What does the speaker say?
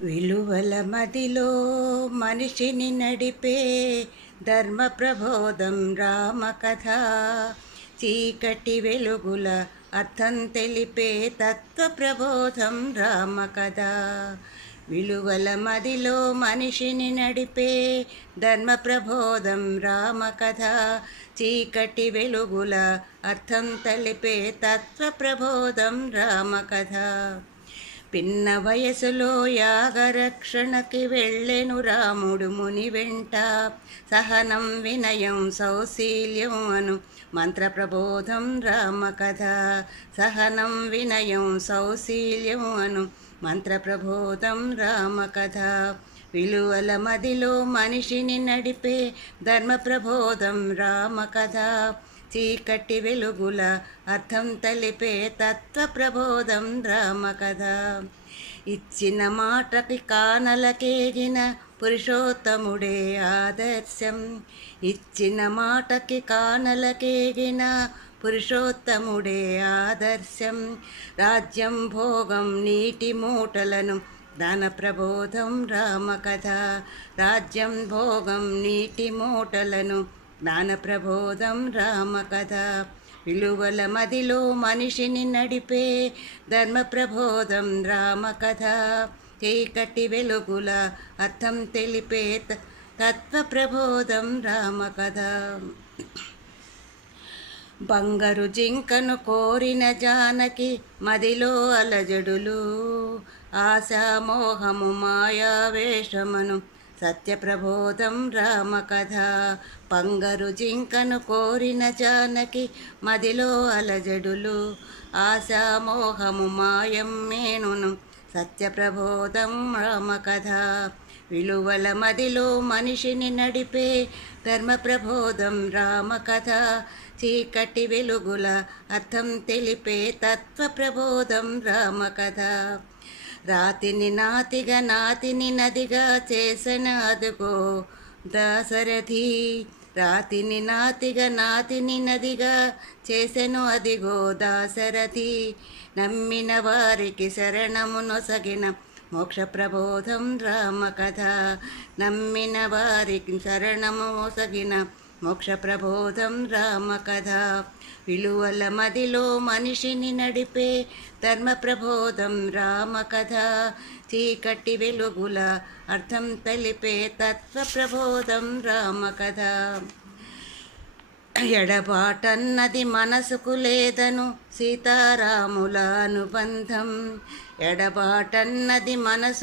విలువల మదిలో మనిషిని నడిపే ధర్మ ప్రబోధం రామకథ. చీకటి వెలుగుల అర్థం తెలిపే తత్వ ప్రబోధం రామకథ. విలువల మదిలో మనిషిని నడిపే ధర్మ ప్రబోధం రామకథ. చీకటి వెలుగుల అర్థం తెలిపే తత్వ ప్రబోధం రామకథ. పిన్న వయసులో యాగరక్షణకి వెళ్ళెను రాముడు ముని వెంట. సహనం వినయం సౌశీల్యం అను మంత్ర ప్రబోధం రామకథ. సహనం వినయం సౌశీల్యం అను మంత్ర ప్రబోధం రామకథ. విలువల మదిలో మనిషిని నడిపే ధర్మ ప్రబోధం రామకథ. చీకటి వెలుగుల అర్థం తెలిపే తత్వ ప్రబోధం రామకథ. ఇచ్చిన మాటకి కానలకేగిన పురుషోత్తముడే ఆదర్శం. ఇచ్చిన మాటకి కానలకేగిన పురుషోత్తముడే ఆదర్శం. రాజ్యం భోగం నీటి మూటలను జ్ఞాన ప్రబోధం రామకథ. రాజ్యం భోగం నీటి మూటలను జ్ఞాన ప్రబోధం రామకథ. విలువల మదిలో మనిషిని నడిపే ధర్మ ప్రబోధం రామకథ. చీకటి వెలుగుల అర్థం తెలిపే తత్వ ప్రబోధం రామకథ. బంగారు జింకను కోరిన జానకి మదిలో అలజడులు. ఆశామోహము మాయావేషమను సత్య ప్రబోధం రామకథ. బంగారు జింకను కోరిన జానకి మదిలో అలజడులు. ఆశామోహము మాయం మేనును సత్య ప్రబోధం రామకథ. విలువల మదిలో మనిషిని నడిపే ధర్మ ప్రబోధం రామకథ. చీకటి వెలుగుల అర్థం తెలిపే తత్వ ప్రబోధం రామకథ. రాతిని నాతిగా నాతిని నదిగా చేసిన అదుగో దాశరథి. రాతిని నాతిగా నాతిని నదిగా చేసెను అదిగో దాశరథి. నమ్మిన వారికి శరణము నొసగిన మోక్ష ప్రబోధం రామకథ. నమ్మిన వారికి శరణము నొసగిన మోక్ష ప్రబోధం రామకథ. విలువల మదిలో మనిషిని నడిపే ధర్మ ప్రబోధం రామకథ. చీకటి వెలుగుల అర్థం తెలిపే తత్వ ప్రబోధం రామకథ. ఎడబాటన్నది మనసుకు లేదను సీతారాముల అనుబంధం. ఎడబాటన్నది మనసు